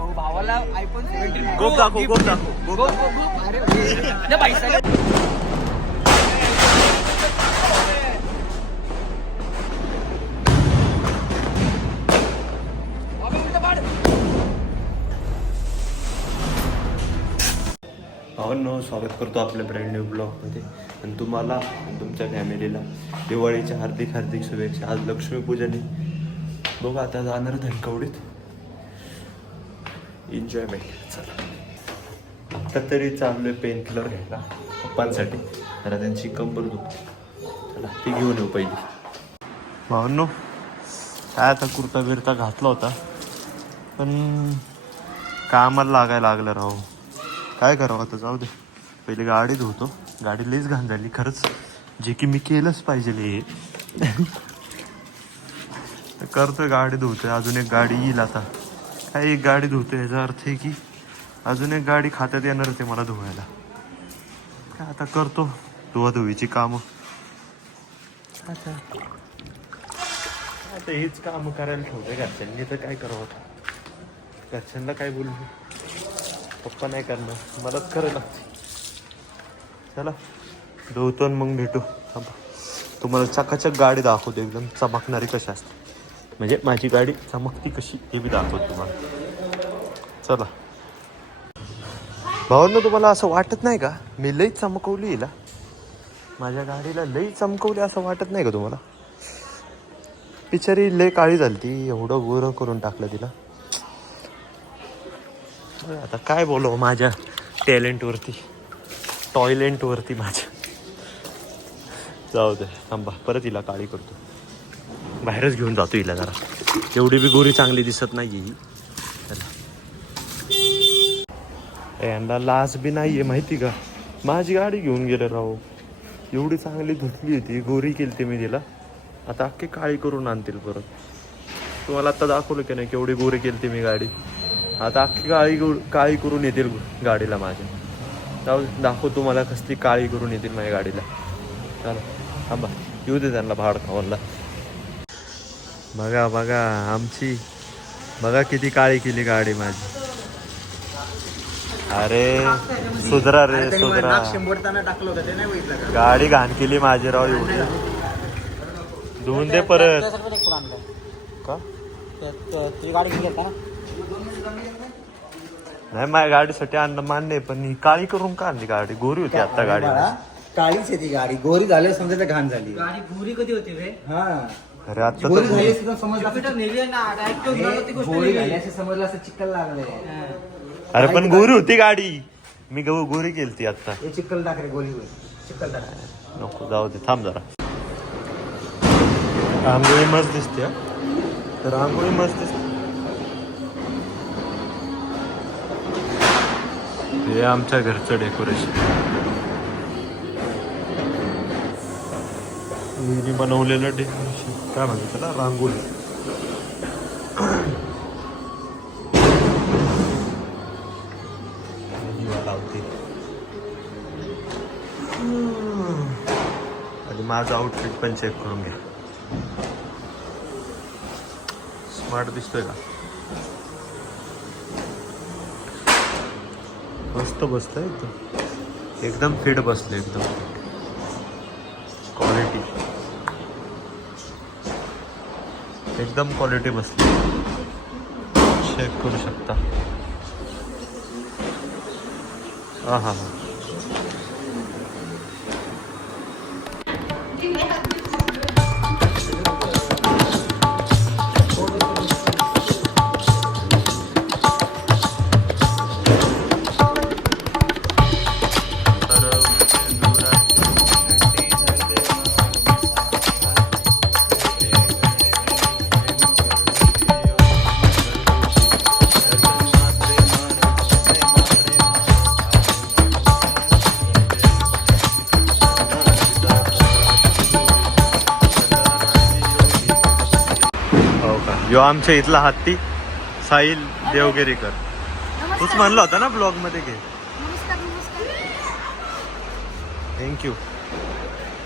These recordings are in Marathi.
भाऊ भावाला आयफोन 17 गोप दाखव गोप दाखव गो अरे पैसा भावांनो, स्वागत करतो आपल्या ब्रँड न्यू ब्लॉगमध्ये. आणि तुम्हाला आणि तुमच्या फॅमिलीला दिवाळीच्या हार्दिक हार्दिक शुभेच्छा. आज लक्ष्मीपूजन आहे. बघा आता जाणार धनकवडीत एन्जॉयमेंट. चला आता तरी चाललोय पेन किलर घ्यायला पप्पांसाठी. जरा त्यांची कंबर दुखते. चला ती घेऊन येऊ पहिली. भावांनो, काय आता कुर्ता बिरता घातला होता पण कामाला लागायला लागलं राहू. काय करावं आता, जाऊ दे. पहिले गाडी धुतो. गाडी लईच घाण झाली खरंच, जे की मी केलंच पाहिजे हे. करतोय गाडी धुतोय. अजून एक गाडी येईल आता. काय एक गाडी धुतोय याचा अर्थ आहे की अजून एक गाडी खात्यात येणार होते मला धुवायला. काय आता करतो धुवाधुवीची कामं. आता हेच कामं करायला ठेवते घरच्यांनी, तर काय करावं आता. घरच्यांना काय बोलू, पप्पा नाही करणार, मलाच करायला लागते. चला धुतो मग भेटू. तुम्हाला चकाचक गाडी दाखवतो, एकदम चमकणारी कशी असते. म्हणजे माझी गाडी चमकती कशी हे बी दाखवतो तुम्हाला. चला भावांनो, तुम्हाला असं वाटत नाही का मी लई चमकवली हिला? माझ्या गाडीला लई चमकवली असं वाटत नाही का तुम्हाला? बिचारी लई काळी झाली ती, एवढं गोरं करून टाकलं तिला. आता काय बोलू माझ्या टॅलेंटवरती, टॉयलेंटवरती माझ्या. जाऊ दे, थांबा परत हिला काळी करतो. बाहेरच घेऊन जातो हिला जरा. एवढी बी गोरी चांगली दिसत नाही ही. यांना लाज बी नाही आहे माहिती का. माझी गाडी घेऊन गेले राहू. एवढी चांगली धुतली होती, गोरी केली ती मी तिला. आता अख्खी काळी करून आणतील परत. तुम्हाला आत्ता दाखवलं की नाही केवढी गोरी केली ती मी गाडी. आता अख्खी काळी करून येतील गाडीला माझ्या. जाऊ दाखव तुम्हाला कसली काळी करून येतील माझ्या गाडीला. चला थांबा, येऊ दे त्यांना भाड खावायला. बघा बघा आमची, बघा किती काळी केली गाडी माझी. अरे सुधरा रे सुधरा. टाकलं होतं ते नाही बघितलं का? गाडी घाण केली माझी राव एवढी. धुवून दे परत. का तुझी गाडी घेऊन गेलता ना? नाही, माझ्या गाडीसाठी आणलं मान्य, पण ही काळी करून का आणली गाडी? गोरी होती आता गाडी. काळीच आहे ती गाडी. गोरी झाली समजा घाण झाली. गाडी गोरी कधी होती रे? हा अरे आता गोरी तर झाली सुद्धा समजलं. गोरी झाली असं समजलं असं चिक्कल लागले. अरे पण गोरी होती गाडी, मी गोरी केलती आता. हे चिक्कल टाक रे, गोरी चिक्कल टाक. नको, जाऊ दे, थांब जरा. रांगोळी मस्त दिसते. रांगोळी मस्त दिसते. हे आमच्या घरचं डेकोरेशन. मी बनवलेलं डेकोरेशन काय म्हणतात त्याला, रांगोळी. आधी माझं आउटफिट पण चेक करून घ्या. स्मार्ट दिसतोय का? मस्त बसतंय एकदम फिट बसले, एकदम क्वालिटी, एकदम क्वालिटी बसली. चेक करू शकता. हा हा हा. यो आमच्या इथला हत्ती साहिल देवगिरीकर. तूच म्हणलं होता ना ब्लॉग मध्ये घे. थँक्यू.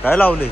काय लावले?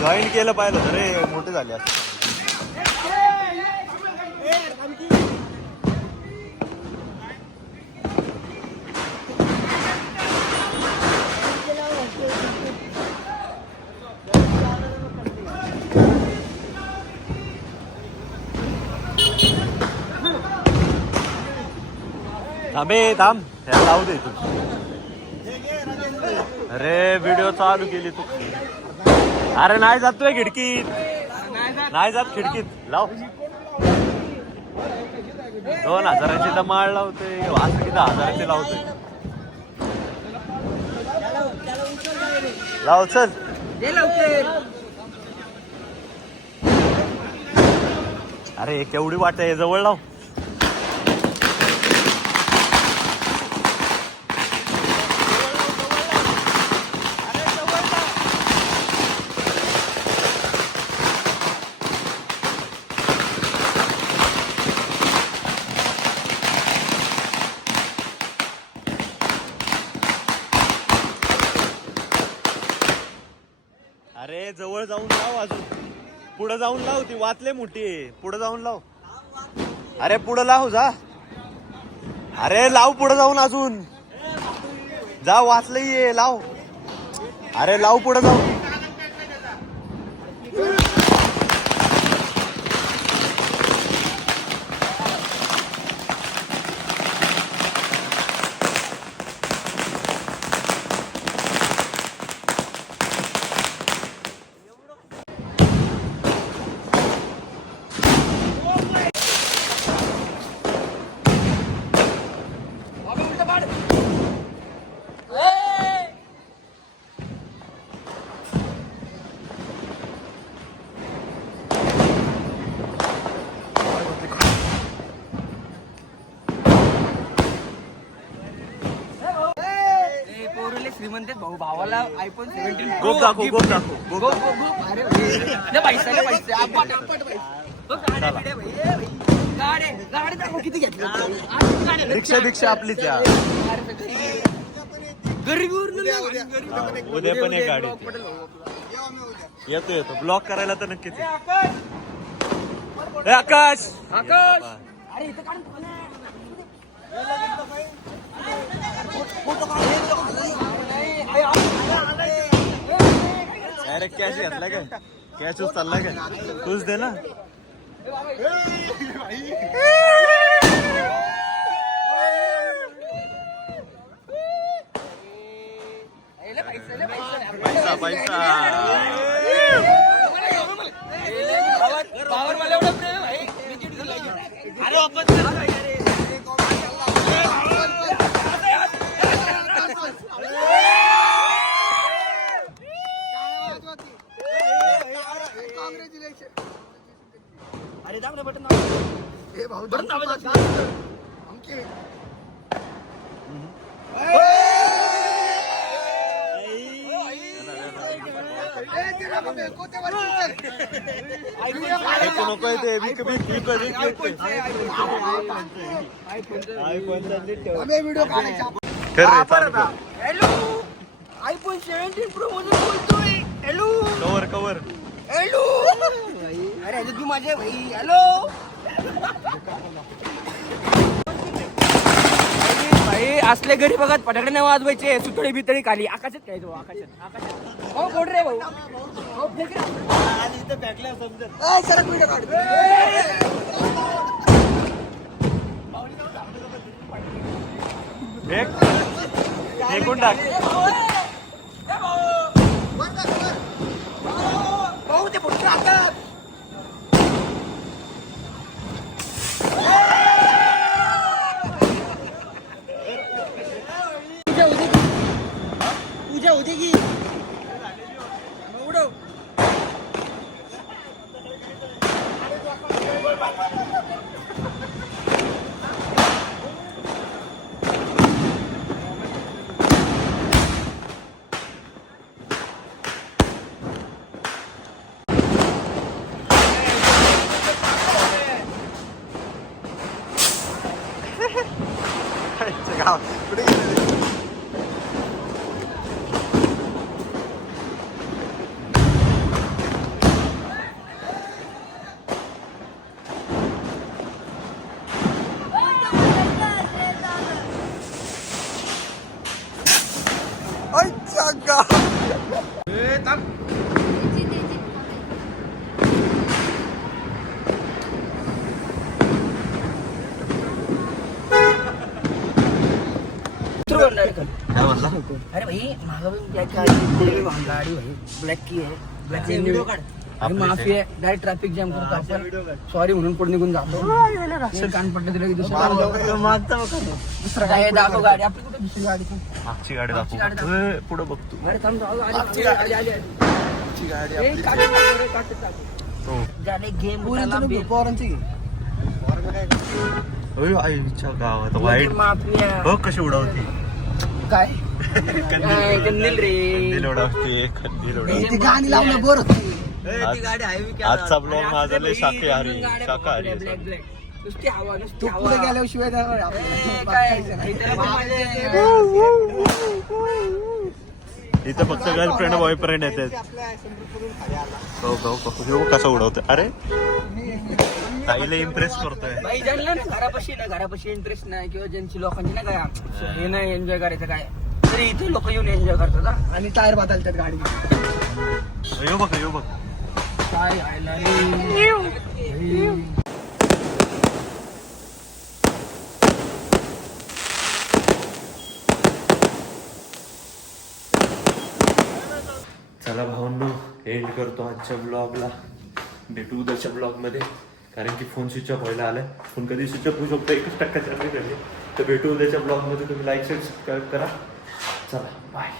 जॉईन केलं पाहिलं तर रे मोठे झाले असते. थांबे थांब ह्या लावू दे तू. अरे व्हिडिओ चालू केली तू. अरे नाही जात तुझ्या खिडकीत, नाही जात खिडकीत. लाव 2000ची तर माळ लावते, असं किती 1000ची लावते. लाव चल. अरे केवढी वाट आहे, जवळ लाव. अरे जवळ जाऊन लाव, अजून पुढे जाऊन लाव. ती वाचले मोठी आहे, पुढे जाऊन लाव. अरे पुढे लाव जा. अरे लाव पुढे जाऊन, अजून जा. वाचले ये लाव. अरे लाव पुढे जाऊन. श्रीमंत भाऊ भावाला आयफोन 17 गोप दाखव, गोप दाखव, गोप दाखव. किती घेतलं. रिक्षा भिक्षा आपली त्या उद्या पण एक गाडी येतो येतो. ब्लॉक करायला तर नक्कीच. ए आकाश, आकाश अरे इथं काढून अरे कॅश घेतला काय? कॅश चालला काय? तूच दे ना. पैसा पैसा. अरे दाबले बटन ए भाऊ नको ते व्हिडिओ काढायचा. हॅलो आयफोन 17 प्रो मधून बोलतोय. Hello cover cover. हॅलो अरे तू माझे भाई. हॅलो भाई असले घरी बघत फटाकडे नाही वाजवायचे. सुतळी बितळी खाली आकाशात खायचो. आकाशात आकाशात हो कोण रे भाऊ. हो फेक रे. आणि इथं फेकल्या समजत. ए सरक व्हिडिओ काढ. फेकून टाक. भाऊ ते पुढचं आकाश. पूजा होती की उडव. कुठे गेले? काय म्हणला? अरे भाई गाडी भाई ब्लॅक की आहे ब्लॅक माफी आहे डायरेक्ट ट्रॅफिक जॅम करतो आपण सॉरी म्हणून पुढे निघून जातो कान पडलं तिला की दुसरं काय दाखव गाडी आपली कुठे दुसरी गाडी मागची गाडी दाखव पुढे बघतो अरे थांब गाडी आली गेम पोरांची आईच्या गावात वाईट माफी बघ कशी उडवते काय कंदील रे कंदील उडवते कंदील उडवते गाणी लावलं बोर आजचा ब्लॉग माझा लय शाकाहारी शाकाहारी नुसती हवा नुसती हवा गेल्याशिवाय इथं फक्त गर्लफ्रेंड बॉयफ्रेंड येतात हो कसं उडवतोय अरे ताईला इम्प्रेस करतोय बाई जाणलं ना घरापाशी इंटरेस्ट नाही किंवा ज्यांची लोकांची ना काय हे नाही एन्जॉय करायचं काय तरी इथे लोक येऊन एन्जॉय करतात हा. आणि टायर बदलतात गाडी येऊ बघ काय चला भावांनो एंड करतो आजच्या ब्लॉगला भेटू उद्याच्या ब्लॉगमध्ये कारण की फोन स्विच ऑफ व्हायला आलाय फोन कधी स्विच ऑफ होऊ शकतो 1% चार्जिंग तर भेटू उद्याच्या ब्लॉगमध्ये तुम्ही लाईक शेअर सबस्क्राईब करा चला बाय